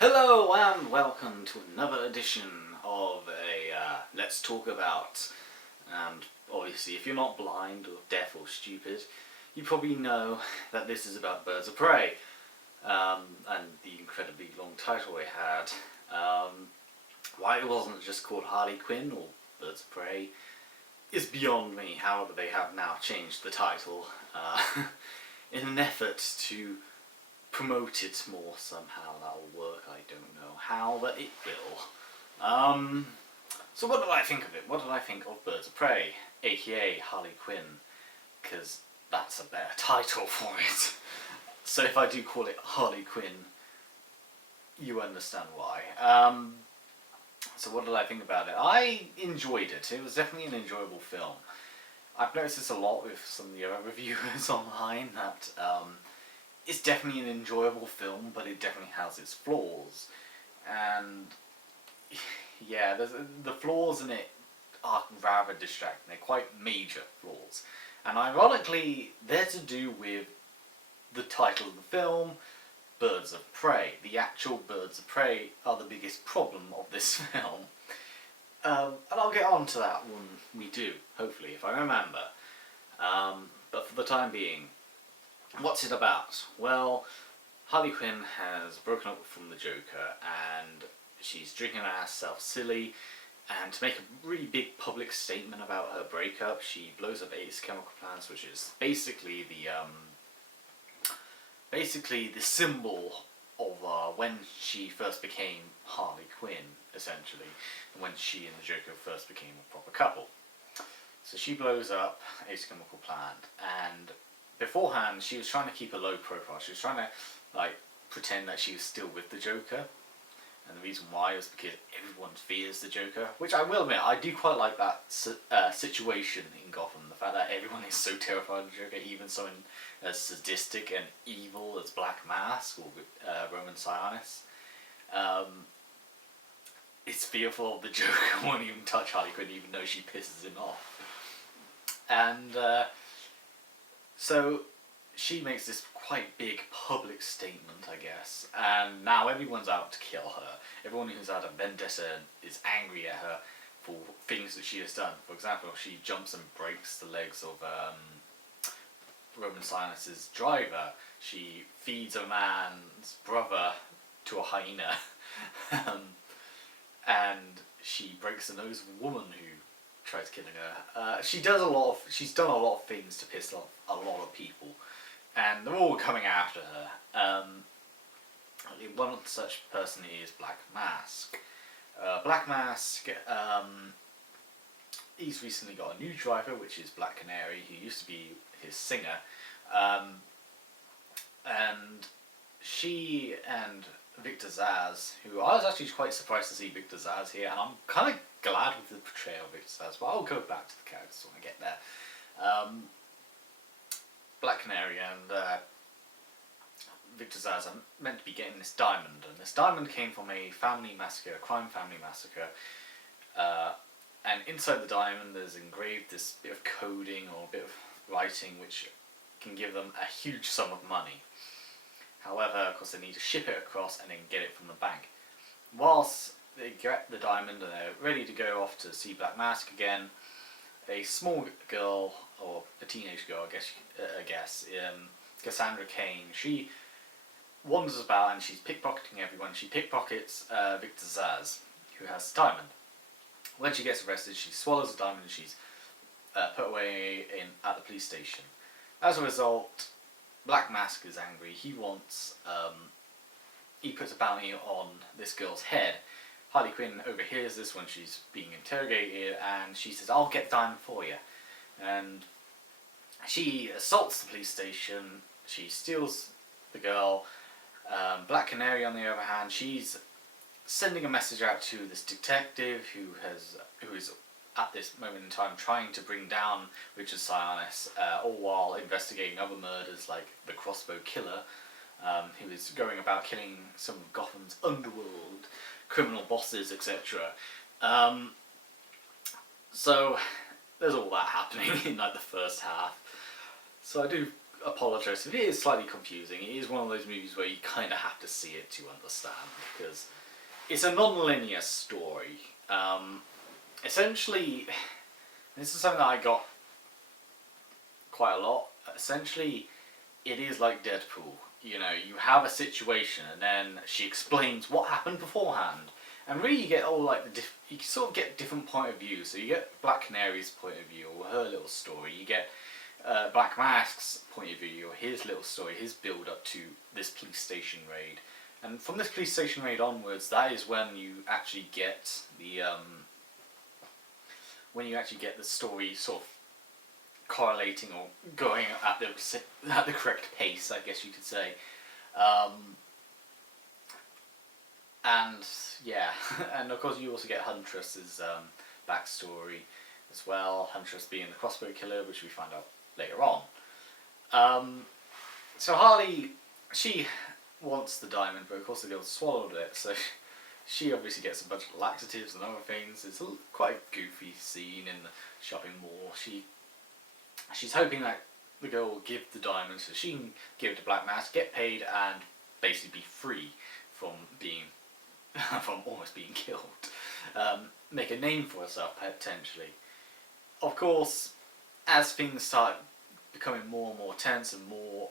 Hello and welcome to another edition of Let's Talk About. And obviously if you're not blind or deaf or stupid, you probably know that this is about Birds of Prey. And the incredibly long title it had. Why it wasn't just called Harley Quinn or Birds of Prey is beyond me. However, they have now changed the title in an effort to promote it more somehow. That'll work. I don't know how, but it will. So what did I think of it? What did I think of Birds of Prey, aka Harley Quinn? Because that's a better title for it. So if I do call it Harley Quinn, you understand why. So what did I think about it? I enjoyed it. It was definitely an enjoyable film. I've noticed this a lot with some of the other reviewers online, that it's definitely an enjoyable film, but it definitely has its flaws. And yeah, the flaws in it are rather distracting. They're quite major flaws. And ironically, they're to do with the title of the film, Birds of Prey. The actual Birds of Prey are the biggest problem of this film. And I'll get on to that when we do, hopefully, if I remember. But for the time being, what's it about? Well, Harley Quinn has broken up from the Joker and she's drinking herself silly, and to make a really big public statement about her breakup, she blows up Ace chemical plants, which is basically the symbol of when she first became Harley Quinn, essentially, and when she and the Joker first became a proper couple. So she blows up Ace chemical plant, and beforehand she was trying to keep a low profile. She was trying to pretend that she was still with the Joker, and the reason why was because everyone fears the Joker, which I will admit, I do quite like that situation in Gotham. The fact that everyone is so terrified of the Joker, even someone as sadistic and evil as Black Mask or Roman Sionis. Is fearful of the Joker, won't even touch Harley Quinn even though she pisses him off. And so she makes this quite big public statement, I guess, and now everyone's out to kill her. Everyone who's had a vendetta is angry at her for things that she has done. For example, she jumps and breaks the legs of Roman Sionis' driver. She feeds a man's brother to a hyena. And she breaks the nose of a woman who tries killing her. She's done a lot of things to piss off a lot of people, and they're all coming after her. One such person is Black Mask. Black Mask, he's recently got a new driver, which is Black Canary, who used to be his singer. And she and Victor Zsasz, who I was actually quite surprised to see Victor Zsasz here, and I'm kind of glad with the portrayal of Victor Zsasz, but I'll go back to the characters when I get there. Black Canary and Victor Zsasz are meant to be getting this diamond, and this diamond came from a family massacre, a crime family massacre, and inside the diamond there's engraved this bit of coding or a bit of writing which can give them a huge sum of money. However, of course, they need to ship it across and then get it from the bank. Whilst they get the diamond and they're ready to go off to see Black Mask again, a small girl, or a teenage girl, I guess, Cassandra Cain, she wanders about and she's pickpocketing everyone. She pickpockets Victor Zsasz, who has the diamond. When she gets arrested, she swallows the diamond and she's put away at the police station. As a result, Black Mask is angry. He wants, he puts a bounty on this girl's head. Harley Quinn overhears this when she's being interrogated, and she says, "I'll get the diamond for you." And she assaults the police station. She steals the girl. Black Canary, on the other hand, she's sending a message out to this detective who is at this moment in time trying to bring down Richard Sionis, all while investigating other murders like the Crossbow Killer, who is going about killing some of Gotham's underworld criminal bosses, etc. So there's all that happening in the first half. So I do apologise if it is slightly confusing. It is one of those movies where you kind of have to see it to understand, because it's a non-linear story. Essentially, this is something that I got quite a lot. Essentially, it is like Deadpool. You know, you have a situation and then she explains what happened beforehand. And really you get all like you sort of get different point of views. So you get Black Canary's point of view, or her little story. You get Black Mask's point of view, or his little story, his build up to this police station raid. And from this police station raid onwards, that is when you actually get the story sort of correlating or going at the correct pace, I guess you could say. And yeah, and of course you also get Huntress's backstory as well. Huntress being the crossbow killer, which we find out later on. So Harley, she wants the diamond, but of course the girl swallowed it, so she obviously gets a bunch of laxatives and other things. It's quite a goofy scene in the shopping mall. She's hoping that the girl will give the diamond so she can give it to Black Mask, get paid, and basically be free from being from almost being killed. Make a name for herself, potentially. Of course, as things start becoming more and more tense and more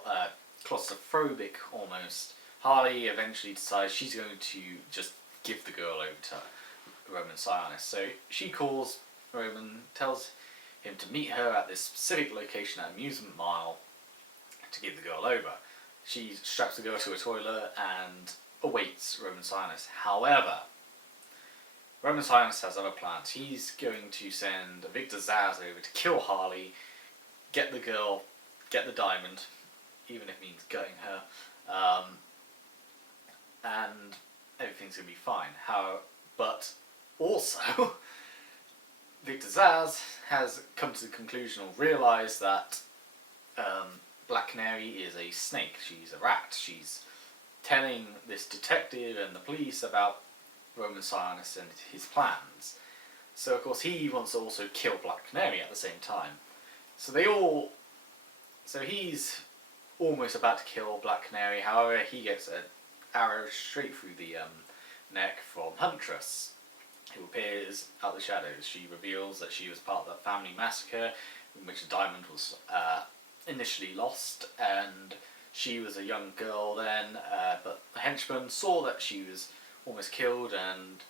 claustrophobic almost, Harley eventually decides she's going to just give the girl over to Roman Sionis. So she calls Roman, tells him to meet her at this specific location at Amusement Mile to give the girl over. She straps the girl to a toilet and awaits Roman Sionis. However, Roman Sionis has other plans. He's going to send Victor Zsasz over to kill Harley, get the girl, get the diamond, even if it means gutting her, and everything's going to be fine. But also, Victor Zsasz has come to the conclusion or realised that Black Canary is a snake. She's a rat. She's telling this detective and the police about Roman Sionis and his plans. So of course he wants to also kill Black Canary at the same time. So he's almost about to kill Black Canary. However, he gets an arrow straight through the neck from Huntress, who appears out of the shadows. She reveals that she was part of that family massacre in which the diamond was initially lost, and she was a young girl then, but the henchman saw that she was almost killed and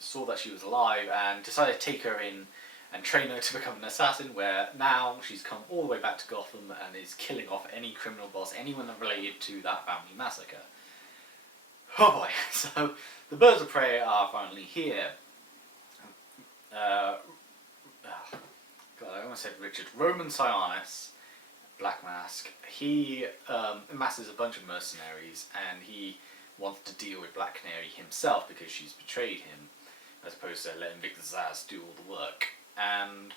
saw that she was alive and decided to take her in and train her to become an assassin, where now she's come all the way back to Gotham and is killing off any criminal boss, anyone related to that family massacre. Oh boy, so the birds of prey are finally here. God, I almost said Richard. Roman Sionis, Black Mask, he amasses a bunch of mercenaries and he wants to deal with Black Canary himself because she's betrayed him, as opposed to letting Victor Zsasz do all the work. And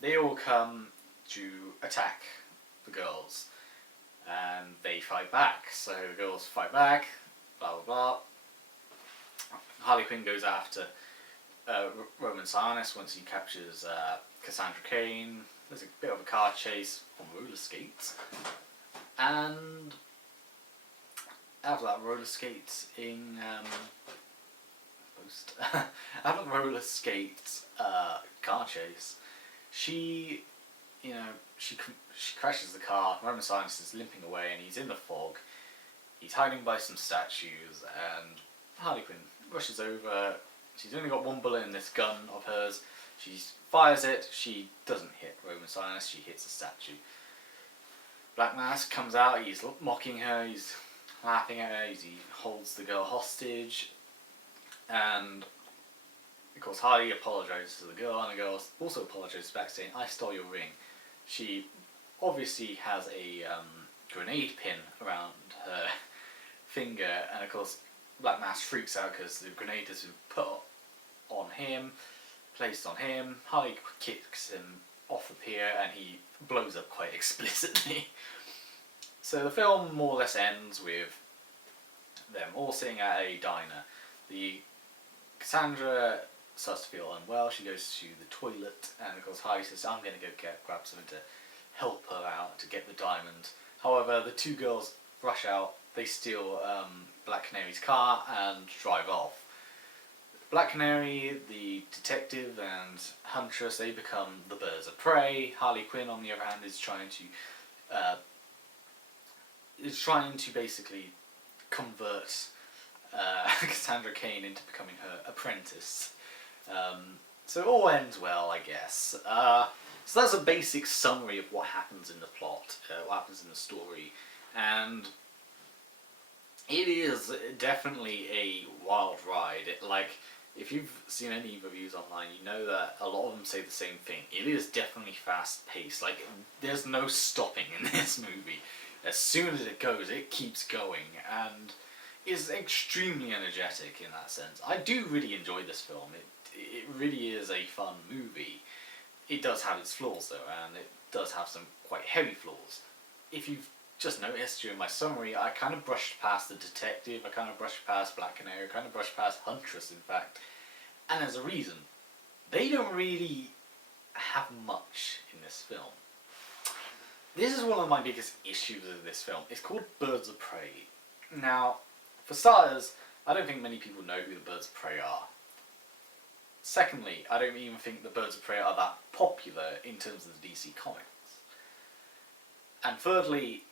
they all come to attack the girls, and they fight back. So the girls fight back, blah blah blah. Harley Quinn goes after Roman Sionis once he captures Cassandra Cain. There's a bit of a car chase on roller skates, and after that roller skates in after the roller skates car chase, she crashes the car. Roman Sionis is limping away and he's in the fog. He's hiding by some statues, and Harley Quinn rushes over. She's only got one bullet in this gun of hers. She fires it. She doesn't hit Roman Sionis. She hits a statue. Black Mask comes out. He's mocking her. He's laughing at her. He holds the girl hostage. And of course Harley apologises to the girl, and the girl also apologises back, saying, "I stole your ring." She obviously has a grenade pin around her finger, and of course Black Mask freaks out because the grenade has been put on him, placed on him. Harley kicks him off the pier and he blows up quite explicitly. So the film more or less ends with them all sitting at a diner. Cassandra starts to feel unwell. She goes to the toilet, and of course Harley says, "I'm going to go grab something to help her out to get the diamond. However, the two girls rush out, they steal Black Canary's car and drive off. Black Canary, the detective, and Huntress, they become the birds of prey. Harley Quinn, on the other hand, is trying to basically convert Cassandra Cain into becoming her apprentice. So it all ends well, I guess. So that's a basic summary of what happens in the plot, what happens in the story, and it is definitely a wild ride. If you've seen any reviews online, you know that a lot of them say the same thing. It is definitely fast paced. Like, there's no stopping in this movie. As soon as it goes, it keeps going, and is extremely energetic in that sense. I do really enjoy this film. It really is a fun movie. It does have its flaws though, and it does have some quite heavy flaws. If you've just noticed during my summary, I kind of brushed past the detective, I kind of brushed past Black Canary, I kind of brushed past Huntress in fact, and there's a reason. They don't really have much in this film. This is one of my biggest issues with this film. It's called Birds of Prey. Now, for starters, I don't think many people know who the Birds of Prey are. Secondly, I don't even think the Birds of Prey are that popular in terms of the DC comics. And thirdly,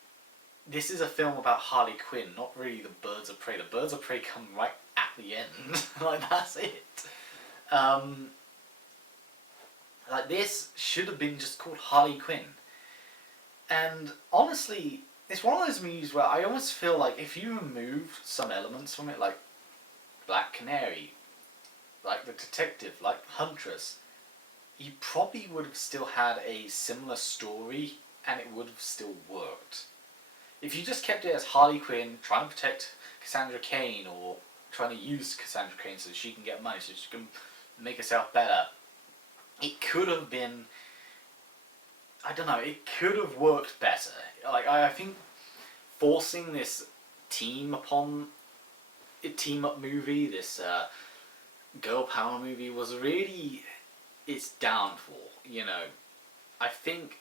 this is a film about Harley Quinn, not really the Birds of Prey. The Birds of Prey come right at the end. Like, that's it. Like, this should have been just called Harley Quinn. And honestly, it's one of those movies where I almost feel like if you remove some elements from it, like Black Canary, like the detective, like Huntress, you probably would have still had a similar story and it would have still worked. If you just kept it as Harley Quinn trying to protect Cassandra Cain, or trying to use Cassandra Cain so she can get money, so she can make herself better, it could have been, I don't know, it could have worked better. Like, I think forcing this team up movie, this girl power movie, was really its downfall. You know, I think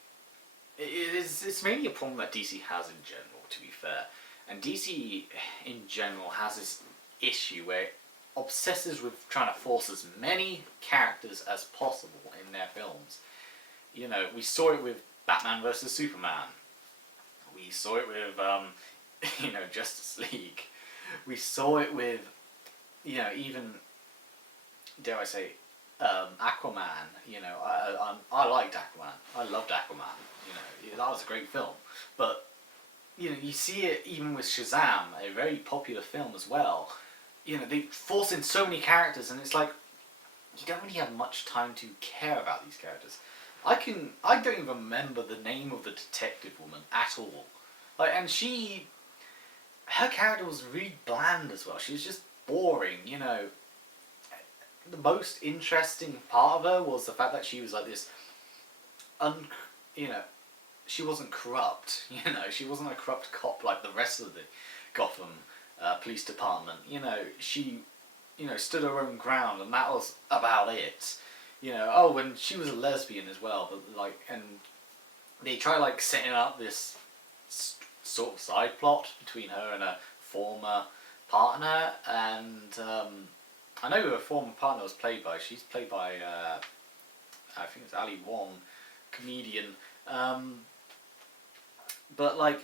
it's mainly a problem that DC has in general, to be fair. And DC in general has this issue where it obsesses with trying to force as many characters as possible in their films. You know, we saw it with Batman vs Superman. We saw it with, Justice League. We saw it with, even, dare I say, Aquaman. I liked Aquaman. I loved Aquaman. That was a great film. But, you see it even with Shazam, a very popular film as well. They force in so many characters, and it's like, you don't really have much time to care about these characters. I don't even remember the name of the detective woman at all. And her character was really bland as well. She was just boring, The most interesting part of her was the fact that she was like this, she wasn't corrupt, she wasn't a corrupt cop like the rest of the Gotham police department. She, stood her own ground, and that was about it. And she was a lesbian as well, but and they try setting up this sort of side plot between her and a former partner, and I know who her former partner was played by. She's played by I think it's Ali Wong, comedian. But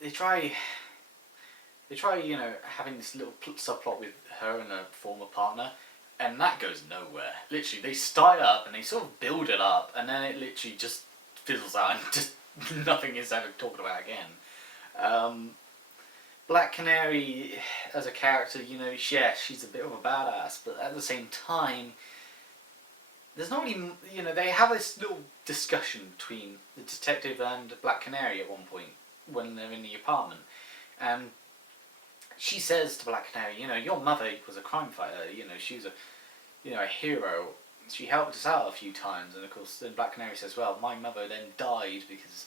they try having this little subplot with her and her former partner, and that goes nowhere. Literally, they start it up and they sort of build it up, and then it literally just fizzles out and just nothing is ever talked about again. Black Canary as a character, she's a bit of a badass, but at the same time, there's not really, they have this little discussion between the detective and Black Canary at one point when they're in the apartment, and she says to Black Canary, your mother was a crime fighter, she was a hero. She helped us out a few times, and of course then Black Canary says, well, my mother then died because,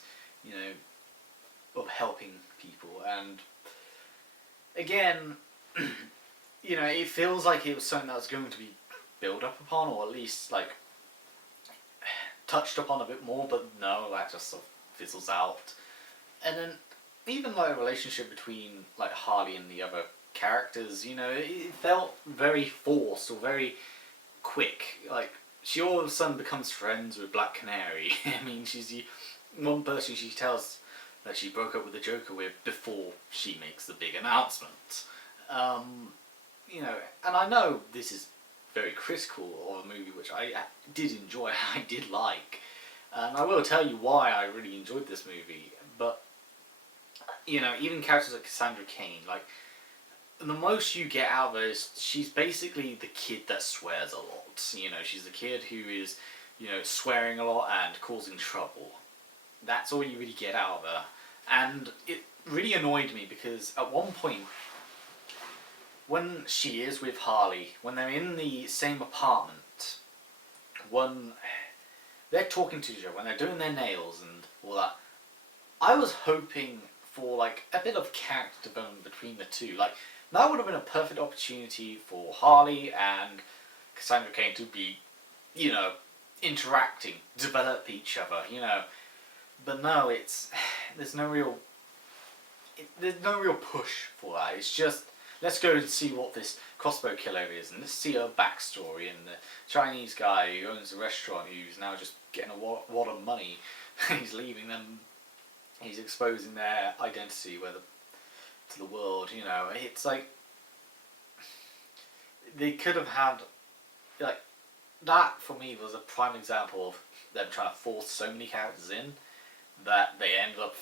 of helping people. And again, it feels like it was something that was going to be built up upon, or at least touched upon a bit more, but no, that just sort of fizzles out. And then even like a relationship between like Harley and the other characters, you know, it felt very forced or very quick. Like she all of a sudden becomes friends with Black Canary. I mean, she's the one person she tells that she broke up with the Joker with before she makes the big announcement. You know, and I know this is very critical of a movie which I did enjoy, I did like, and I will tell you why I really enjoyed this movie. But you know, even characters like Cassandra Cain, like the most you get out of her is she's basically the kid that swears a lot. You know, she's the kid who is, you know, swearing a lot and causing trouble. That's all you really get out of her. And it really annoyed me because at one point, when she is with Harley, when they're in the same apartment, when they're talking to each other, when they're doing their nails and all that, I was hoping for like a bit of character development between the two. Like, that would have been a perfect opportunity for Harley and Cassandra Cain to be, you know, interacting, develop each other, you know. But no, there's no real push for that. It's just, let's go and see what this crossbow killer is, and let's see her backstory, and the Chinese guy who owns the restaurant who's now just getting a wad of money. He's leaving them, he's exposing their identity to the world, you know. It's like, they could have had, like, that for me was a prime example of them trying to force so many characters in that they ended up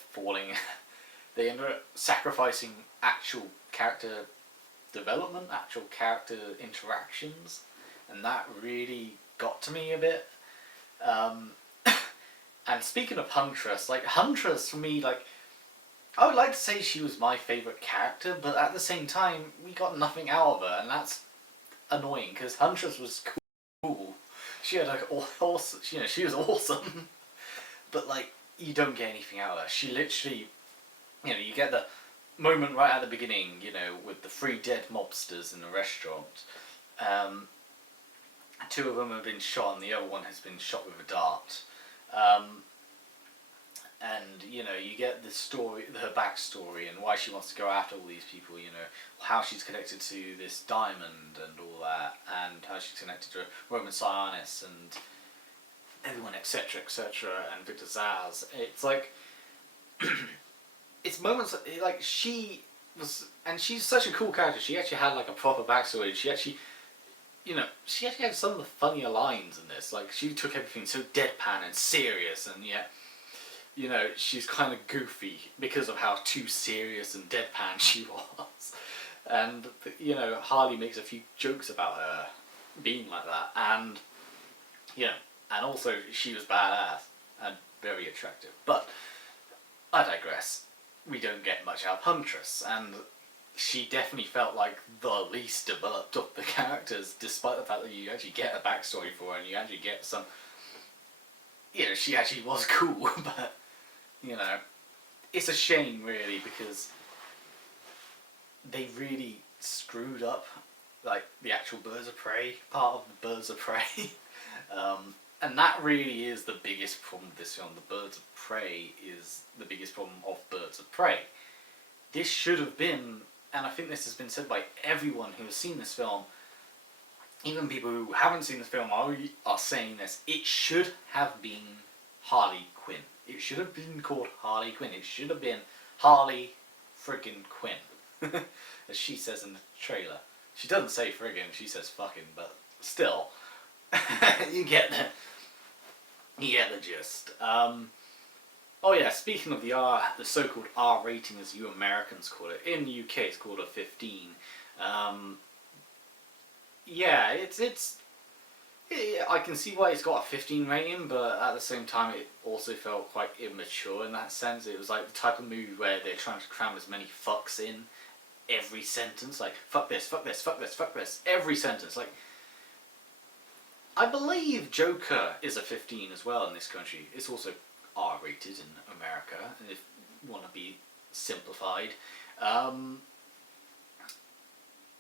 they ended up sacrificing actual character development, actual character interactions, and that really got to me a bit. And speaking of Huntress, like, Huntress for me, like, I would like to say she was my favourite character, but at the same time, we got nothing out of her, and that's annoying, because Huntress was cool. She had, like, awesome, you know, she was awesome, but, like, you don't get anything out of her. She literally, you know, you get the moment right at the beginning, you know, with the 3 dead mobsters in the restaurant. 2 of them have been shot, and the other one has been shot with a dart. And, you know, you get the story, her backstory, and why she wants to go after all these people, you know, how she's connected to this diamond and all that, and how she's connected to Roman Sionis and everyone, etc., etc., and Victor Zsasz. It's like, it's moments, like, she was, and she's such a cool character, she actually had, like, a proper backstory. She actually, you know, she actually had some of the funnier lines in this. Like, she took everything so deadpan and serious, and yet, you know, she's kind of goofy because of how too serious and deadpan she was. And, you know, Harley makes a few jokes about her being like that, and, you know, and also she was badass and very attractive. But I digress. We don't get much out of Huntress, and she definitely felt like the least developed of the characters, despite the fact that you actually get a backstory for her and you actually get some, you know, she actually was cool. But, you know, it's a shame really, because they really screwed up, like, the actual Birds of Prey part of the Birds of Prey. And that really is the biggest problem with this film. The Birds of Prey is the biggest problem of Birds of Prey. This should have been, and I think this has been said by everyone who has seen this film, even people who haven't seen this film are saying this, it should have been Harley Quinn. It should have been called Harley Quinn. It should have been Harley friggin' Quinn. As she says in the trailer. She doesn't say friggin', she says fucking, but still. you get the gist. Oh yeah, speaking of the so-called R rating, as you Americans call it, in the UK it's called a 15. Yeah, I can see why it's got a 15 rating, but at the same time it also felt quite immature in that sense. It was like the type of movie where they're trying to cram as many fucks in every sentence, like fuck this, fuck this, fuck this, fuck this, every sentence. Like, I believe Joker is a 15 as well in this country. It's also R rated in America, and if you want to be simplified.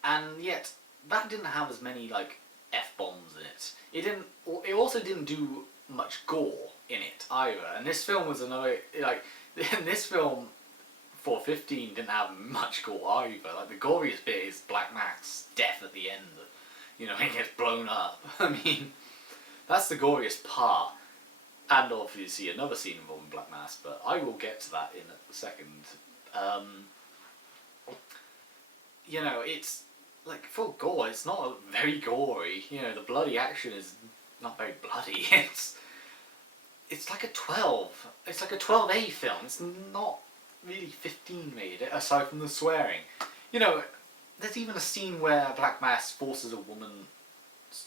And yet that didn't have as many like F-bombs in it. It also didn't do much gore. in it either. And this film was another, like, this film for 15 didn't have much gore either. Like, the goriest bit is Black Max's death at the end. You know, he gets blown up. I mean, that's the goriest part. And obviously another scene involving Black Mass, but I will get to that in a second. You know, it's like, for gore, it's not very gory. You know, the bloody action is not very bloody. It's like a 12. It's like a 12A film. It's not really 15 rated, aside from the swearing. You know, there's even a scene where Black Mass forces a woman's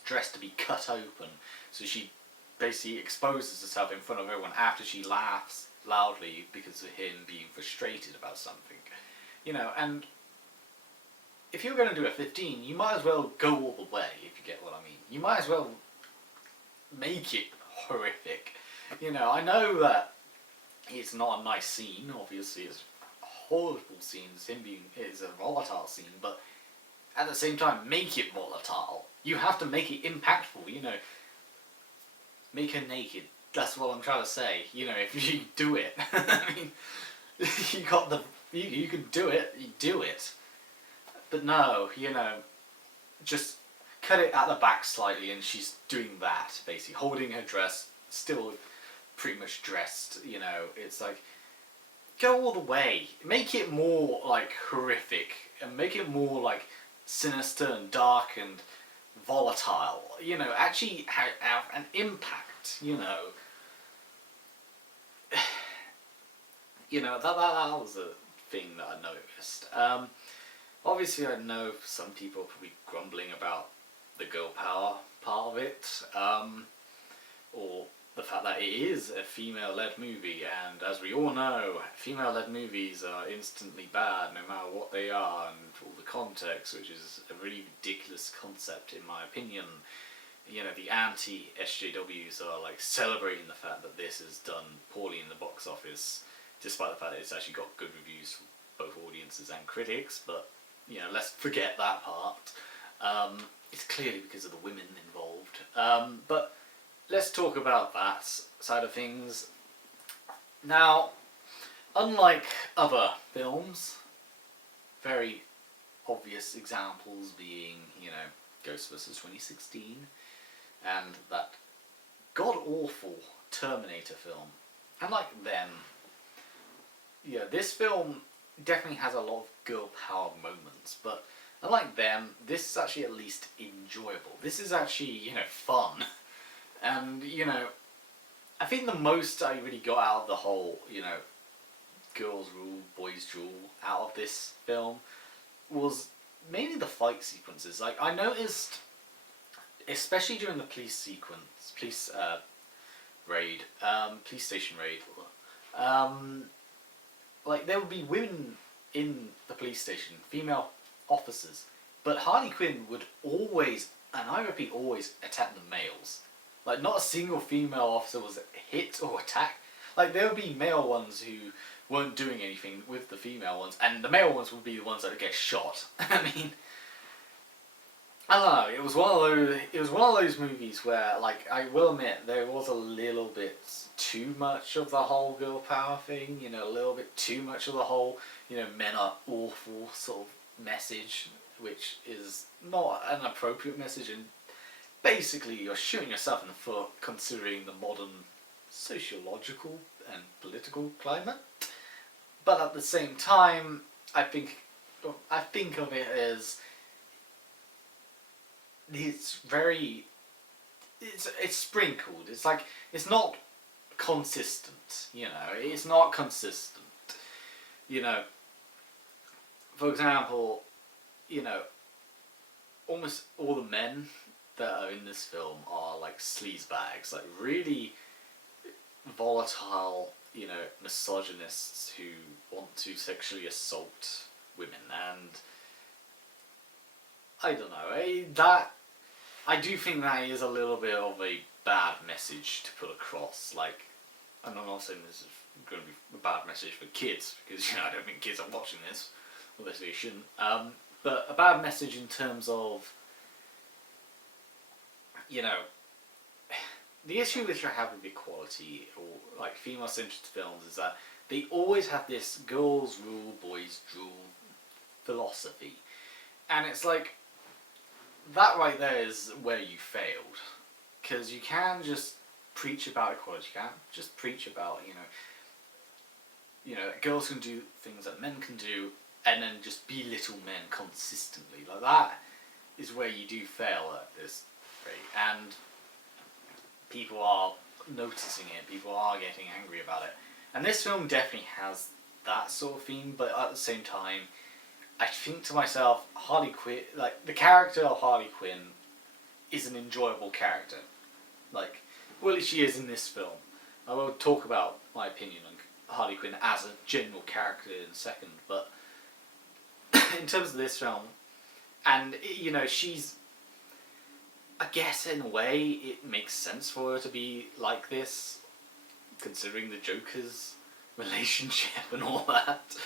dress to be cut open, so she basically exposes herself in front of everyone after she laughs loudly because of him being frustrated about something. You know, and if you're going to do a 15, you might as well go all the way, if you get what I mean. You might as well make it horrific. You know, I know that it's not a nice scene, obviously it's a horrible scene, it's a volatile scene, but at the same time, make it volatile. You have to make it impactful, you know. Make her naked. That's what I'm trying to say. You know, if you do it. I mean, you got the... You could do it, you do it. But no, you know, just cut it at the back slightly and she's doing that, basically. Holding her dress, still pretty much dressed, you know. It's like, go all the way. Make it more, like, horrific. And make it more, like, sinister and dark and volatile. You know, actually have an impact, you know. You know, that was a thing that I noticed. Obviously I know some people are probably grumbling about the girl power part of it, or the fact that it is a female-led movie, and as we all know, female-led movies are instantly bad no matter what they are and all the context, which is a really ridiculous concept in my opinion. You know, the anti-SJWs are like celebrating the fact that this is done poorly in the box office, despite the fact that it's actually got good reviews from both audiences and critics, but, you know, let's forget that part. It's clearly because of the women involved. But let's talk about that side of things. Now, unlike other films, very obvious examples being, you know, Ghostbusters 2016, and that god-awful Terminator film. Unlike them, yeah, this film definitely has a lot of girl power moments, but unlike them, this is actually at least enjoyable. This is actually, you know, fun. And, you know, I think the most I really got out of the whole, you know, girls rule, boys rule out of this film was mainly the fight sequences. Like, I noticed, especially during the police sequence, police station raid, like, there would be women in the police station, female officers, but Harley Quinn would always, and I repeat always, attack the males. Like, not a single female officer was hit or attacked. Like, there would be male ones who weren't doing anything with the female ones, and the male ones would be the ones that would get shot. I mean, I don't know, it was one of those movies where, like, I will admit, there was a little bit too much of the whole girl power thing, you know, a little bit too much of the whole, you know, men are awful sort of message, which is not an appropriate message, and basically you're shooting yourself in the foot considering the modern sociological and political climate. But at the same time, I think of it as it's sprinkled. It's like, it's not consistent, you know, it's not consistent. You know, for example, you know, almost all the men that are in this film are like sleazebags, like really volatile, you know, misogynists who want to sexually assault women, and I don't know, I do think that is a little bit of a bad message to put across. Like, and I'm not saying this is going to be a bad message for kids, because, you know, I don't think kids are watching this, obviously they shouldn't, but a bad message in terms of, you know, the issue which I have with equality or like female-centered films is that they always have this girls rule, boys rule philosophy, and it's like that right there is where you failed, because you can just preach about equality, you can't just preach about girls can do things that men can do, and then just belittle men consistently. Like that is where you do fail at this rate, and people are noticing it, people are getting angry about it. And this film definitely has that sort of theme, but at the same time, I think to myself, Harley Quinn, like, the character of Harley Quinn is an enjoyable character. Like, well, she is in this film. I will talk about my opinion on Harley Quinn as a general character in a second, but in terms of this film, and, she's, I guess in a way, it makes sense for her to be like this, considering the Joker's relationship and all that.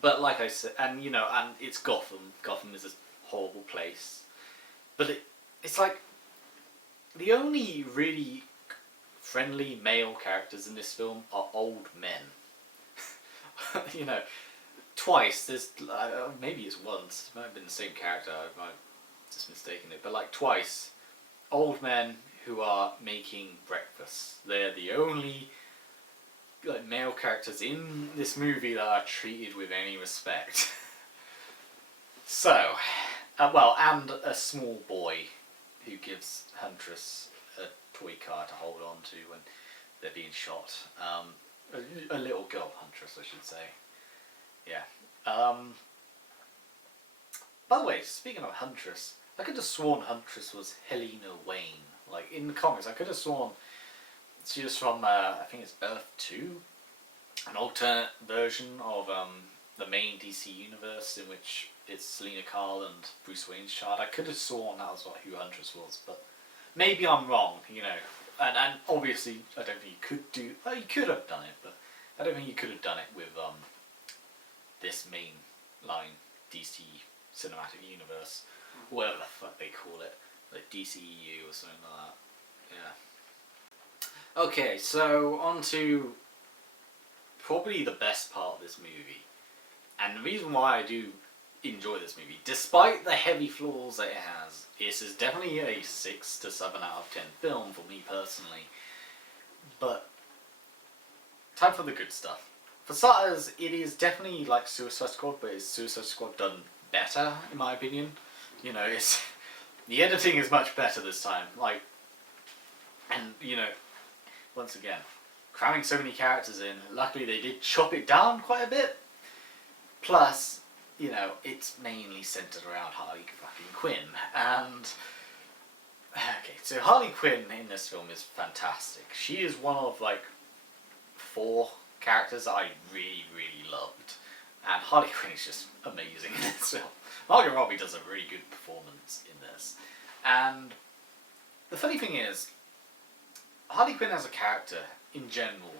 But like I said, and it's Gotham. Gotham is a horrible place. But it's like, the only really friendly male characters in this film are old men. Twice, there's, maybe it's once, it might have been the same character, I might have just mistaken it, but like twice, old men who are making breakfast. They're the only male characters in this movie that are treated with any respect. So, and a small boy who gives Huntress a toy car to hold on to when they're being shot. A little girl Huntress, I should say. Yeah. By the way, speaking of Huntress, I could have sworn Huntress was Helena Wayne. Like, in the comics, I could have sworn she was from, I think it's Earth 2? An alternate version of the main DC universe in which it's Selena Kyle and Bruce Wayne's child. I could have sworn that was who Huntress was, but maybe I'm wrong, And obviously, I don't think you could do... Well, you could have done it, but I don't think you could have done it with this main line DC Cinematic Universe. Whatever the fuck they call it. Like DCEU or something like that. Yeah. Okay, so on to probably the best part of this movie. And the reason why I do enjoy this movie, despite the heavy flaws that it has, this is definitely a 6 to 7 out of 10 film for me personally. But time for the good stuff. For starters, it is definitely like Suicide Squad, but it's Suicide Squad done better, in my opinion. It's the editing is much better this time. And once again, cramming so many characters in. Luckily, they did chop it down quite a bit. Plus, it's mainly centered around Harley fucking Quinn. And okay, so Harley Quinn in this film is fantastic. She is one of 4 characters that I really, really loved. And Harley Quinn is just amazing in this film. Margot Robbie does a really good performance in this. And the funny thing is, Harley Quinn as a character, in general,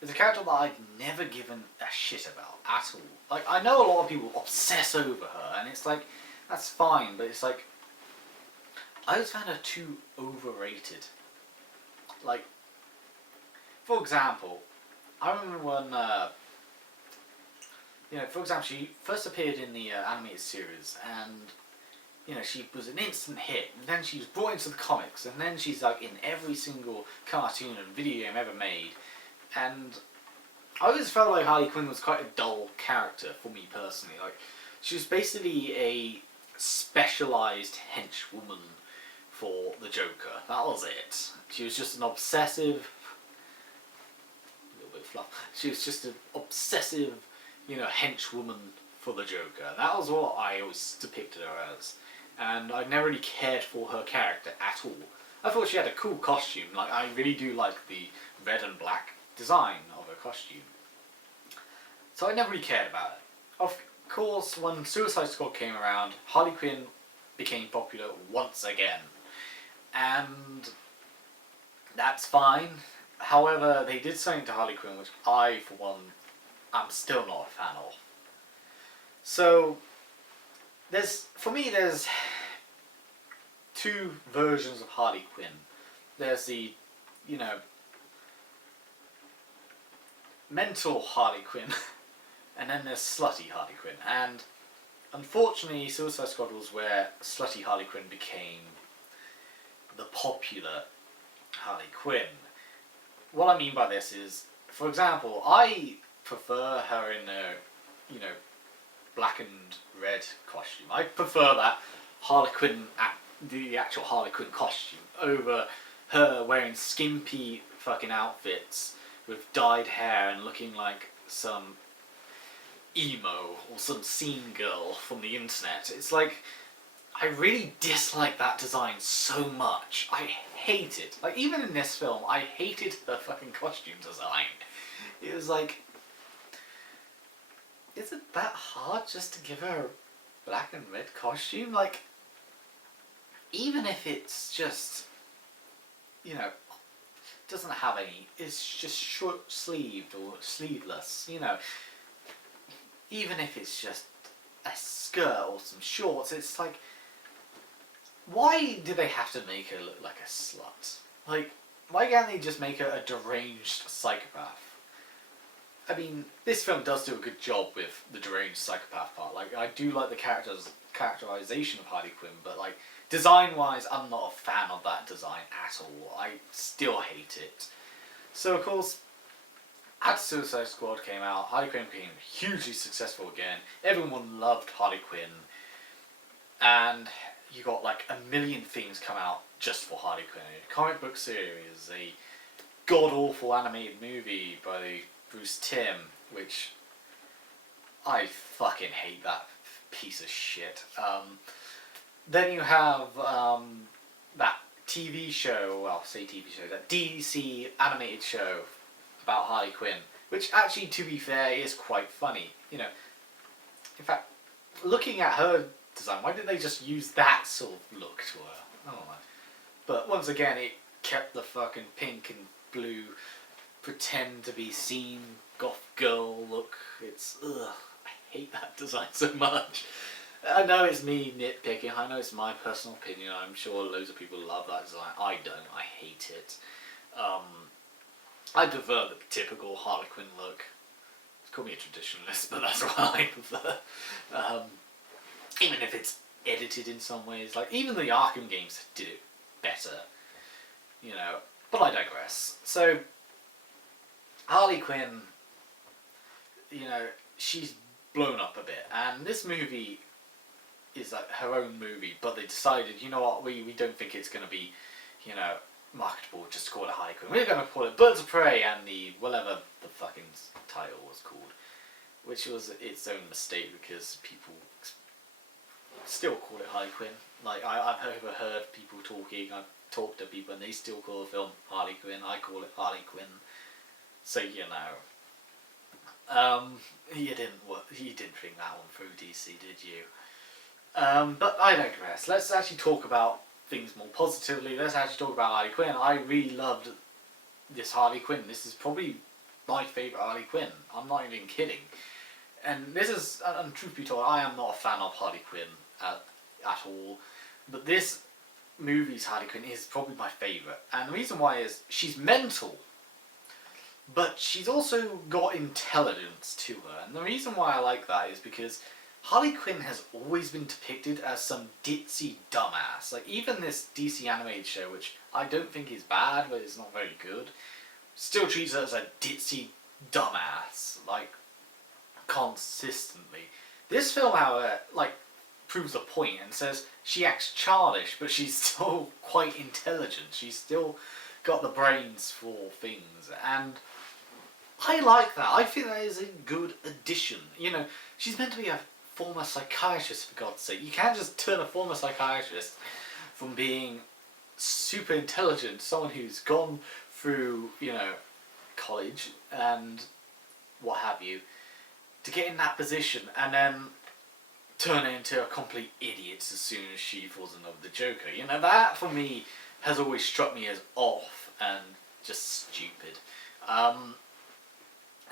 is a character that I've never given a shit about at all. I know a lot of people obsess over her, and it's that's fine, but it's I just found her too overrated. For example, I remember when, for example, she first appeared in the animated series, and, she was an instant hit, and then she was brought into the comics, and then she's, in every single cartoon and video game ever made, and I always felt like Harley Quinn was quite a dull character for me personally. She was basically a specialised henchwoman for the Joker. That was it. She was just an obsessive... She was just an obsessive, henchwoman for the Joker. That was what I always depicted her as. And I never really cared for her character at all. I thought she had a cool costume. I really do like the red and black design of her costume. So I never really cared about it. Of course, when Suicide Squad came around, Harley Quinn became popular once again. And that's fine. However, they did something to Harley Quinn which I, for one, am still not a fan of. So, there's two versions of Harley Quinn. There's the, you know, mental Harley Quinn, and then there's slutty Harley Quinn. And unfortunately, Suicide Squad was where slutty Harley Quinn became the popular Harley Quinn. What I mean by this is, for example, I prefer her in a, you know, black and red costume. I prefer that Harley Quinn, the actual Harley Quinn costume, over her wearing skimpy fucking outfits with dyed hair and looking like some emo or some scene girl from the internet. It's like, I really dislike that design so much. I hate it. Like, even in this film, I hated her fucking costume design. It was like, is it that hard just to give her a black and red costume? Like, even if it's just, you know, doesn't have any, it's just short sleeved or sleeveless, you know. Even if it's just a skirt or some shorts, it's like, why do they have to make her look like a slut? Like, why can't they just make her a deranged psychopath? I mean, this film does do a good job with the deranged psychopath part. Like, I do like the characterization of Harley Quinn, but like, design-wise, I'm not a fan of that design at all. I still hate it. So, of course, as Suicide Squad came out, Harley Quinn became hugely successful again. Everyone loved Harley Quinn. And you got like a million things come out just for Harley Quinn. A comic book series, a god-awful animated movie by Bruce Timm, which I fucking hate that piece of shit. Then you have that TV show, well, say TV show, that DC animated show about Harley Quinn, which actually, to be fair, is quite funny. You know, in fact, looking at her design, why didn't they just use that sort of look to her? I don't know. But once again, it kept the fucking pink and blue, pretend to be seen goth girl look. It's, ugh, I hate that design so much. I know it's me nitpicking, I know it's my personal opinion, I'm sure loads of people love that design. I don't, I hate it. I prefer the typical Harley Quinn look. Call me a traditionalist, but that's what I prefer. Even if it's edited in some ways, like even the Arkham games did it better, you know, but I digress. So, Harley Quinn, you know, she's blown up a bit, and this movie is like her own movie, but they decided, you know what, we don't think it's going to be, you know, marketable just to call it Harley Quinn. We're going to call it Birds of Prey and the whatever the fucking title was called, which was its own mistake because people still call it Harley Quinn. Like, I've overheard people talking, I've talked to people and they still call the film Harley Quinn. I call it Harley Quinn. So, you know, you didn't think that one through, DC, did you? But I digress. Let's actually talk about things more positively. Let's actually talk about Harley Quinn. I really loved this Harley Quinn. This is probably my favourite Harley Quinn. I'm not even kidding. And this is, and truth be told, I am not a fan of Harley Quinn at all. But this movie's Harley Quinn is probably my favourite. And the reason why is she's mental, but she's also got intelligence to her. And the reason why I like that is because Harley Quinn has always been depicted as some ditzy dumbass. Like, even this DC animated show, which I don't think is bad, but it's not very good, still treats her as a ditzy dumbass, like, consistently. This film, however, like, proves the point and says she acts childish, but she's still quite intelligent. She's still got the brains for things, and I like that. I think that is a good addition. You know, she's meant to be a former psychiatrist, for God's sake. You can't just turn a former psychiatrist from being super intelligent, someone who's gone through, you know, college and what have you, to get in that position and then turn her into a complete idiot as soon as she falls in love with the Joker. You know, that for me has always struck me as off and just stupid.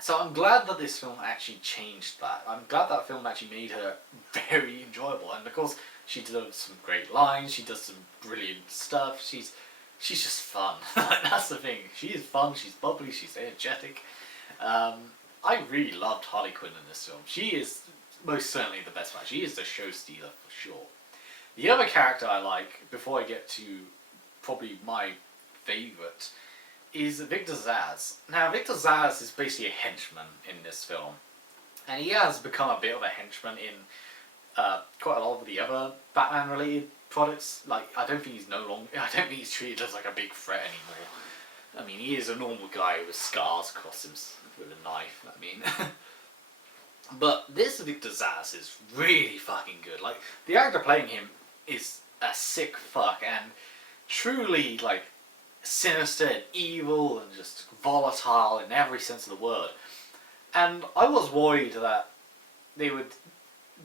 So I'm glad that this film actually changed that. I'm glad that film actually made her very enjoyable, and of course she does some great lines. She does some brilliant stuff. She's just fun. Like, that's the thing. She is fun. She's bubbly. She's energetic. Um, I really loved Harley Quinn in this film. She is most certainly the best part. She is the show stealer for sure. The other character I like, before I get to probably my favourite, is Victor Zsasz. Now, Victor Zsasz is basically a henchman in this film, and he has become a bit of a henchman in quite a lot of the other Batman-related products. Like, I don't think he's treated as like a big threat anymore. I mean, he is a normal guy with scars across him with a knife. I mean, but this Victor Zsasz is really fucking good. Like, the actor playing him is a sick fuck and truly like sinister and evil and just volatile in every sense of the word. And I was worried that they would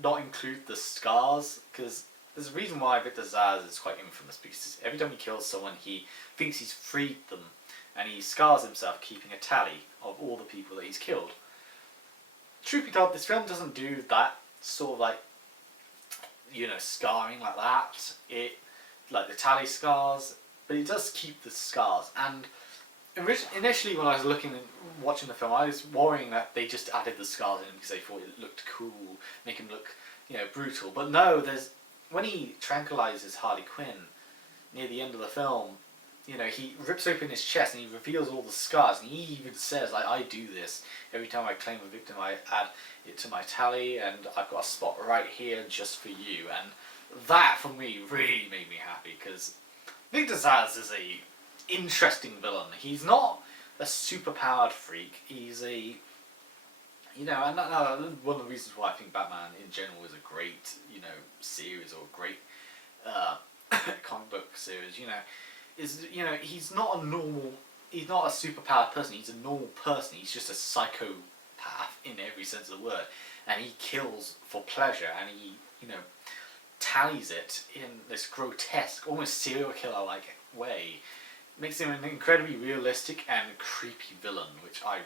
not include the scars, because there's a reason why Victor Zsasz is quite infamous, because every time he kills someone he thinks he's freed them, and he scars himself keeping a tally of all the people that he's killed. Truth be told, this film doesn't do that sort of like, you know, scarring like that. It, like the tally scars, but it does keep the scars. And initially when I was watching the film, I was worrying that they just added the scars in because they thought it looked cool, make him look, you know, brutal. But no, when he tranquilizes Harley Quinn near the end of the film, you know, he rips open his chest and he reveals all the scars, and he even says, like, I do this every time I claim a victim, I add it to my tally, and I've got a spot right here just for you. And that for me really made me happy, because Victor Zsasz is a interesting villain. He's not a super powered freak. He's a, you know, and one of the reasons why I think Batman in general is a great, you know, series, or a great comic book series, you know, is, you know, he's not a super powered person. He's a normal person. He's just a psychopath in every sense of the word, and he kills for pleasure, and he, you know, tallies it in this grotesque, almost serial killer like way. Makes him an incredibly realistic and creepy villain, which I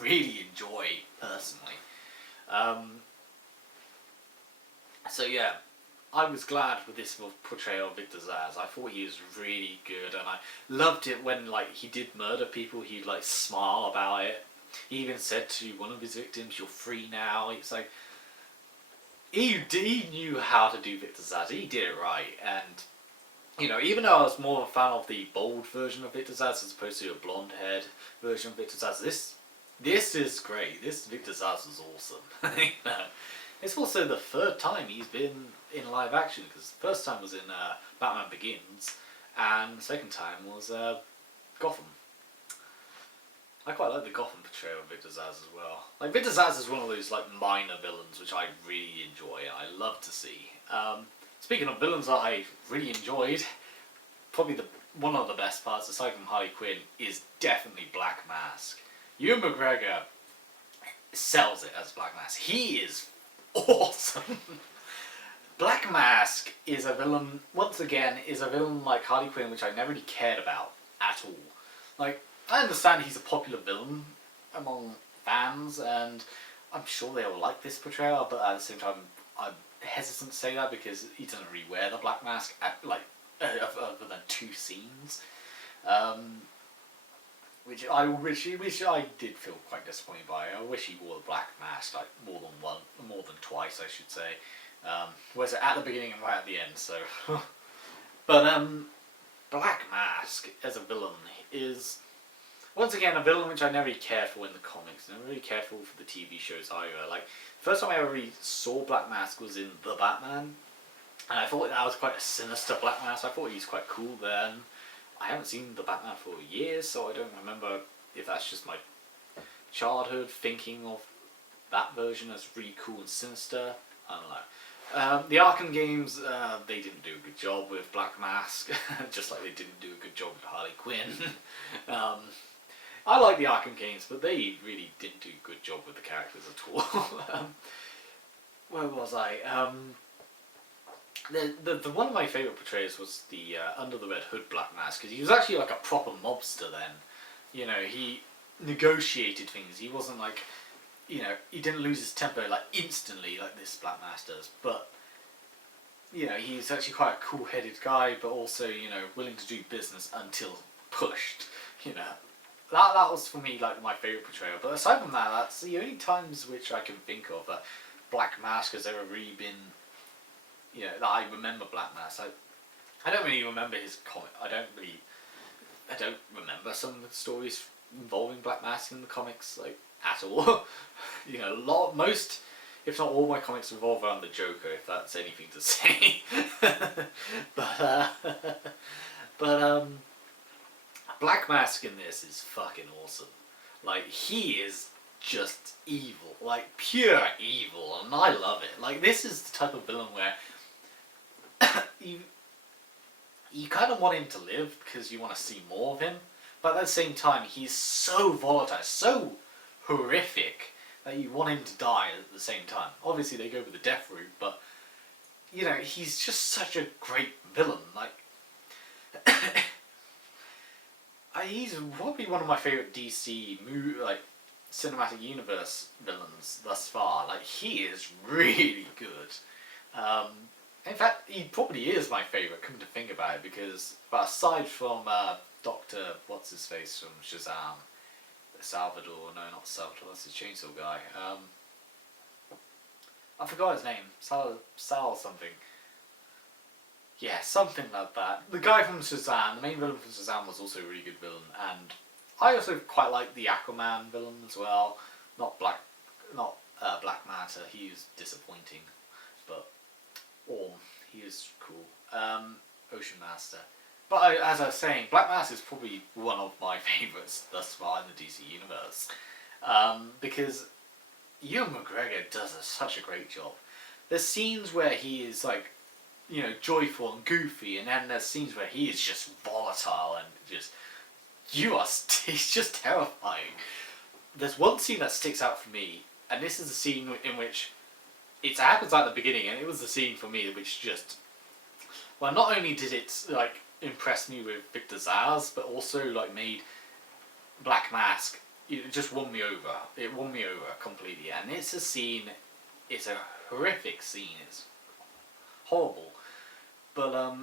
really enjoy personally. So yeah, I was glad with this portrayal of Victor Zsasz. I thought he was really good, and I loved it when, like, he did murder people. He'd like smile about it. He even said to one of his victims, "You're free now." It's like he knew how to do Victor Zsasz. He did it right, and you know, even though I was more of a fan of the bold version of Victor Zsasz as opposed to a blonde-haired version of Victor Zsasz, this is great. This Victor Zsasz is awesome. You know, it's also the third time he's been in live action, because the first time was in Batman Begins, and the second time was Gotham. I quite like the Gotham portrayal of Victor Zsasz as well. Like, Victor Zsasz is one of those like minor villains which I really enjoy and I love to see. Speaking of villains that I really enjoyed, probably one of the best parts, aside from Harley Quinn, is definitely Black Mask. Ewan McGregor sells it as Black Mask. He is awesome. Black Mask is a villain, once again, is a villain like Harley Quinn, which I never really cared about at all. Like, I understand he's a popular villain among fans, and I'm sure they will like this portrayal, but at the same time, I'm hesitant to say that because he doesn't really wear the Black Mask at, like, other than 2 scenes. Which I did feel quite disappointed by. I wish he wore the Black Mask like more than twice, I should say. Whereas at the beginning and right at the end. So, but Black Mask as a villain is once again a villain which I never really cared for in the comics. Never really cared for the TV shows either. Like, the first time I ever really saw Black Mask was in The Batman, and I thought that was quite a sinister Black Mask. I thought he was quite cool then. I haven't seen The Batman for years, so I don't remember if that's just my childhood thinking of that version as really cool and sinister. I don't know. The Arkham games, they didn't do a good job with Black Mask, just like they didn't do a good job with Harley Quinn. I like the Arkham games, but they really didn't do a good job with the characters at all. Where was I? The one of my favourite portrayals was the Under the Red Hood Black Mask, because he was actually like a proper mobster then. You know, he negotiated things. He wasn't like, he didn't lose his temper like instantly like this Black Mass does. But he's actually quite a cool-headed guy, but also willing to do business until pushed. That was for me like my favourite portrayal. But aside from that, that's the only times which I can think of that Black Mask has ever really been. That I remember Black Mask. I don't really remember his comic. I don't remember some of the stories involving Black Mask in the comics like at all. Most, if not all, my comics revolve around the Joker, if that's anything to say. but Black Mask in this is fucking awesome. Like, he is just evil, like pure evil, and I love it. Like, this is the type of villain where you kind of want him to live because you want to see more of him, but at the same time he's so volatile, so horrific that you want him to die at the same time. Obviously they go with the death route, but he's just such a great villain. Like, he's probably one of my favorite DC cinematic universe villains thus far. Like, he is really good. In fact, he probably is my favourite, come to think about it, but aside from Dr. What's-His-Face from Shazam, Salvador, no, not Salvador, that's the chainsaw guy. I forgot his name, Sal something. Yeah, something like that. The guy from Shazam, the main villain from Shazam, was also a really good villain, and I also quite like the Aquaman villain as well. Not Black Manta, he was disappointing, but he is cool. Ocean Master. But as I was saying, Black Mask is probably one of my favourites thus far in the DC universe. Because Ewan McGregor does such a great job. There's scenes where he is like, joyful and goofy, and then there's scenes where he is just volatile and just, he's just terrifying. There's one scene that sticks out for me, and this is the scene in which it happens at the beginning, and it was the scene for me which just, well, not only did it like impress me with Victor Zsasz, but also like made Black Mask, it just won me over. It won me over completely, and it's a scene, it's a horrific scene, it's horrible, but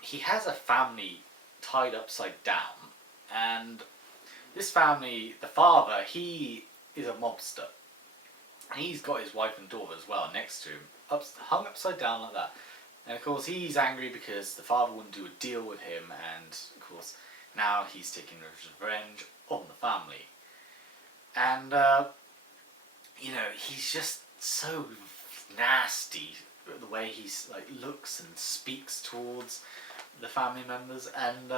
he has a family tied upside down, and this family, the father, he is a mobster. And he's got his wife and daughter as well next to him, hung upside down like that. And of course he's angry because the father wouldn't do a deal with him, and of course now he's taking revenge on the family. And he's just so nasty, the way he's like looks and speaks towards the family members. And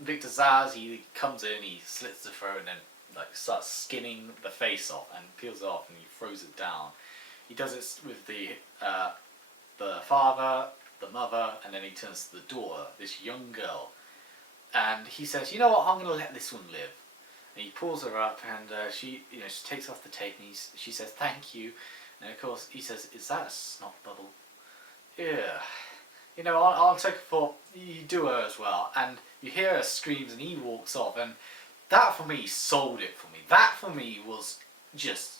Victor Zsasz, he comes in, he slits the throat, and then like starts skinning the face off and peels it off, and he throws it down. He does it with the father, the mother, and then he turns to the daughter, this young girl, and he says, "You know what? I'm going to let this one live." And he pulls her up, and she takes off the tape, and she says, "Thank you." And of course he says, "Is that a snot bubble?" Yeah. I'll take it for you do her as well. And you hear her screams, and he walks off, and that for me sold it for me. That for me was just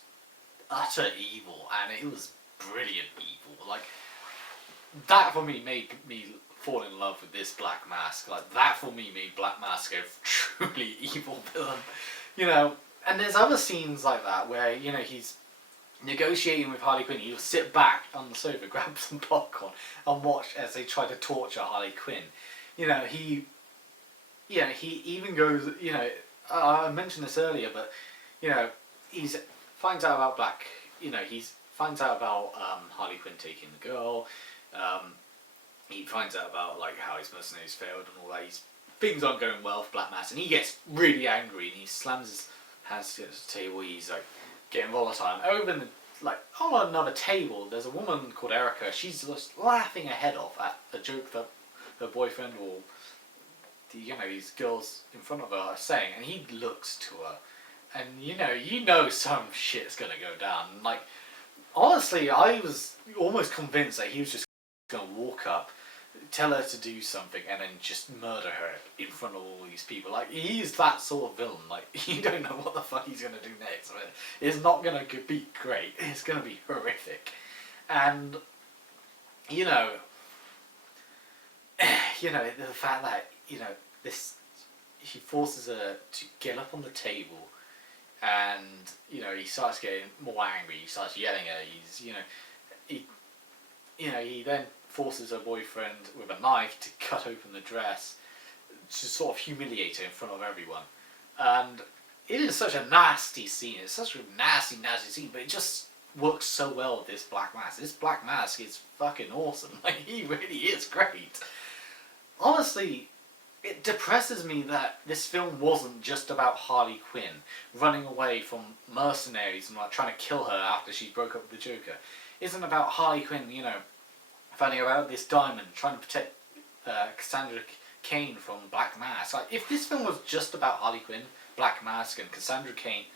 utter evil, and it was brilliant evil. Like, that for me made me fall in love with this Black Mask. Like, that for me made Black Mask a truly evil villain. And there's other scenes like that where, he's negotiating with Harley Quinn. He'll sit back on the sofa, grab some popcorn, and watch as they try to torture Harley Quinn. He even goes, I mentioned this earlier, but, he finds out about finds out about Harley Quinn taking the girl. He finds out about like how his mercenaries failed and all that. Things aren't going well for Black Mask, and he gets really angry, and he slams his hands to the table. He's like getting volatile. And over in on another table, there's a woman called Erica. She's just laughing her head off at a joke that her boyfriend or these girls in front of her are saying, and he looks to her, and some shit's gonna go down. Honestly, I was almost convinced that he was just gonna walk up, tell her to do something and then just murder her in front of all these people. Like, he's that sort of villain. Like, you don't know what the fuck he's gonna do next. I mean, it's not gonna be great. It's gonna be horrific. And, you know, the fact that, this, he forces her to get up on the table, and, he starts getting more angry, he starts yelling at her, he then forces her boyfriend with a knife to cut open the dress, to sort of humiliate her in front of everyone. And it is such a nasty scene, it's such a nasty, nasty scene, but it just works so well with this Black Mask. This Black Mask is fucking awesome, like, he really is great. Honestly, it depresses me that this film wasn't just about Harley Quinn running away from mercenaries and like trying to kill her after she broke up with the Joker. It isn't about Harley Quinn, finding out this diamond, trying to protect Cassandra Cain from Black Mask. Like, if this film was just about Harley Quinn, Black Mask, and Cassandra Cain,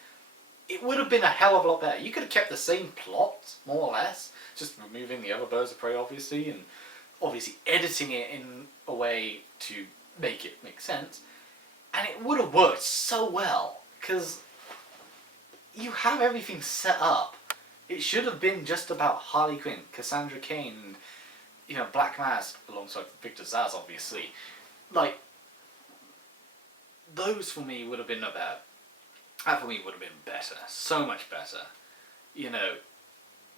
it would have been a hell of a lot better. You could have kept the same plot, more or less, just removing the other birds of prey, obviously, and obviously editing it in a way to make it make sense, and it would have worked so well, because you have everything set up. It should have been just about Harley Quinn, Cassandra Cain, and, Black Mask, alongside Victor Zsasz, obviously. Like, those for me would have been that for me would have been better, so much better,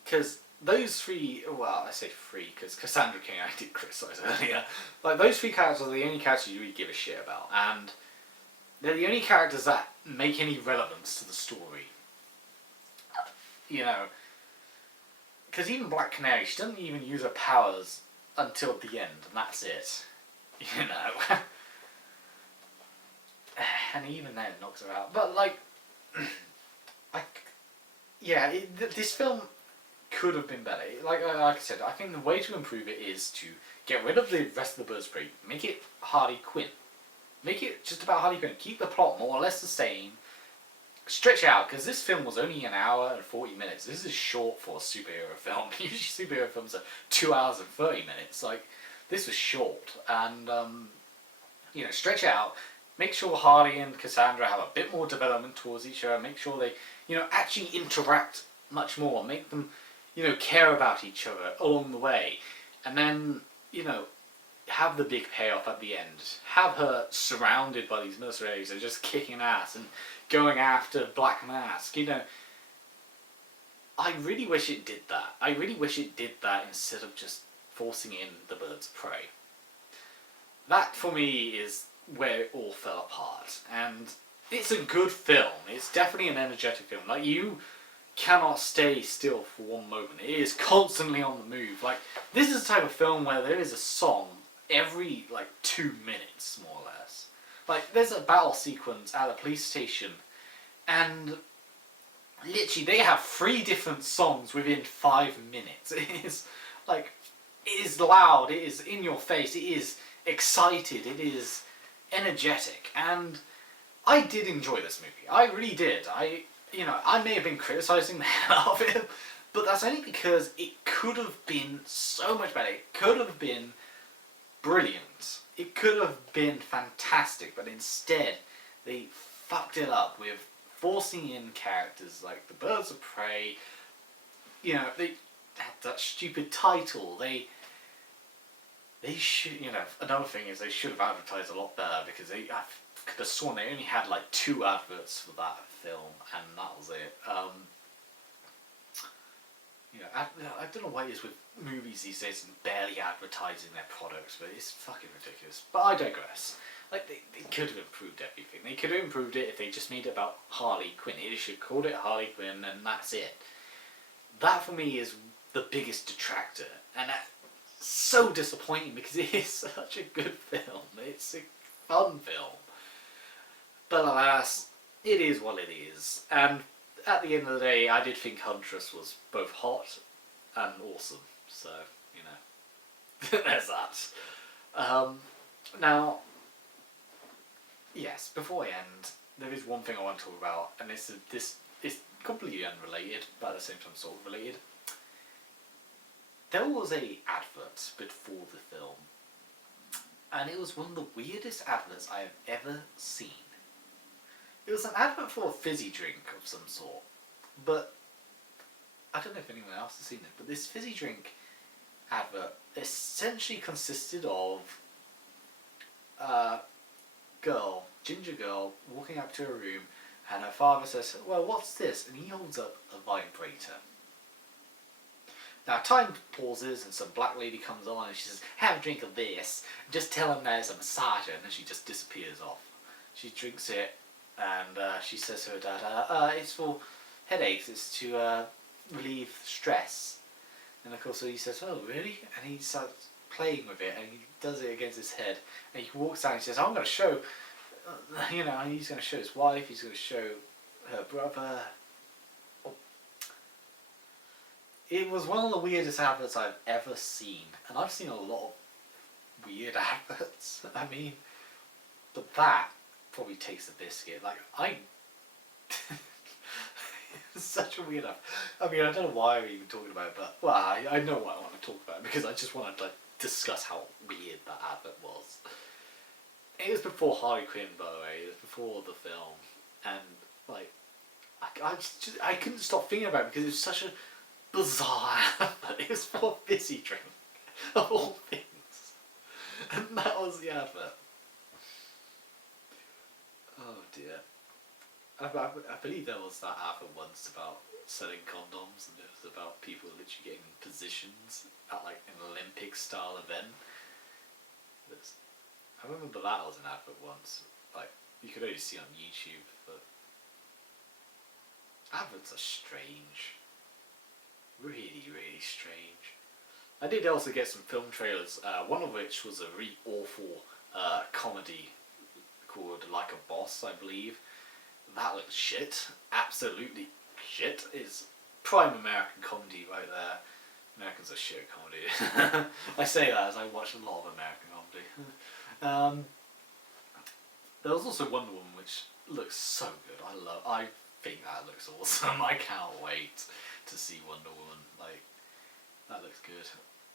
because those three, well, I say three, because Cassandra Cain I did criticise earlier, like, those three characters are the only characters you really give a shit about, and they're the only characters that make any relevance to the story. Because even Black Canary, she doesn't even use her powers until the end, and that's it. And even then it knocks her out. But, like, this film could have been better. Like I said, I think the way to improve it is to get rid of the rest of the Birds of Prey, make it Harley Quinn. Make it just about Harley Quinn. Keep the plot more or less the same. Stretch it out, because this film was only an hour and 40 minutes. This is short for a superhero film. Usually superhero films are 2 hours and 30 minutes. Like, this was short. And, stretch it out. Make sure Harley and Cassandra have a bit more development towards each other. Make sure they, actually interact much more. Make them, care about each other along the way. And then, have the big payoff at the end. Have her surrounded by these mercenaries and just kicking ass and going after Black Mask. I really wish it did that. I really wish it did that instead of just forcing in the Birds of Prey. That, for me, is where it all fell apart. And it's a good film. It's definitely an energetic film. Like, you cannot stay still for one moment. It is constantly on the move. Like, this is the type of film where there is a song every, 2 minutes, more or less. Like, there's a battle sequence at a police station, and literally they have 3 different songs within 5 minutes. It is, it is loud, it is in your face, it is excited, it is energetic, and I did enjoy this movie. I really did. I may have been criticising the hell out of it, but that's only because it could have been so much better. It could have been brilliant. It could have been fantastic, but instead they fucked it up with forcing in characters like the Birds of Prey. They had that stupid title. They should, another thing is they should have advertised a lot better, because I could have sworn they only had 2 adverts for that film, and that was it. I don't know what it is with movies these days and barely advertising their products, but it's fucking ridiculous. But I digress. They could have improved everything. They could have improved it if they just made it about Harley Quinn. They should have called it Harley Quinn, and that's it. That, for me, is the biggest detractor, and that's so disappointing, because it is such a good film. It's a fun film. But alas, it is what it is. And at the end of the day, I did think Huntress was both hot and awesome. So, there's that. Now, yes, before I end, there is one thing I want to talk about, and this is completely unrelated, but at the same time sort of related. There was a advert before the film and it was one of the weirdest adverts I have ever seen. It was an advert for a fizzy drink of some sort, but I don't know if anyone else has seen it, but this fizzy drink advert essentially consisted of a girl, ginger girl, walking up to a room, and her father says, "Well, what's this?" And he holds up a vibrator. Now time pauses and some black lady comes on and she says, "Have a drink of this. Just tell him there's a massager," and then she just disappears off. She drinks it and she says to her dad, "It's for headaches. It's to relieve stress." And of course he says, "Oh, really?" And he starts playing with it and he does it against his head. And he walks out and he says, "I'm going to show," he's going to show his wife, he's going to show her brother. It was one of the weirdest adverts I've ever seen, and I've seen a lot of weird adverts. I mean, but that probably takes the biscuit. It's such a weird. I mean, I don't know why we're even talking about it, but well, I know what I want to talk about because I just want to discuss how weird that advert was. It was before Harley Quinn, by the way. It was before the film, and I couldn't stop thinking about it because it was such a bizarre advert. It was for a fizzy drink, of all things, and that was the advert. Oh dear. I believe there was that advert once about selling condoms, and it was about people literally getting positions at an Olympic style event. I remember that was an advert once. You could only see on YouTube, but adverts are strange. Really, really strange. I did also get some film trailers, one of which was a really awful comedy called Like a Boss, I believe. That looked shit. Absolutely shit. It's prime American comedy right there. Americans are shit at comedy. I say that as I watch a lot of American comedy. There was also Wonder Woman, which looks so good. I think that looks awesome. I can't wait to see Wonder Woman. That looks good.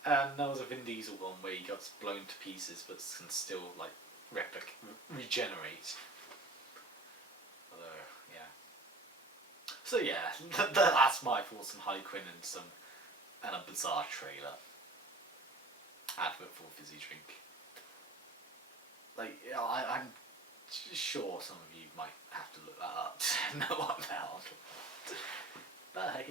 And there was a Vin Diesel one where he got blown to pieces but can still regenerate. Although, yeah. So yeah, that's my thoughts on Harley Quinn and a bizarre trailer. Advert for a fizzy drink. I'm sure some of you might have to look that up to know what I'm about. Bye.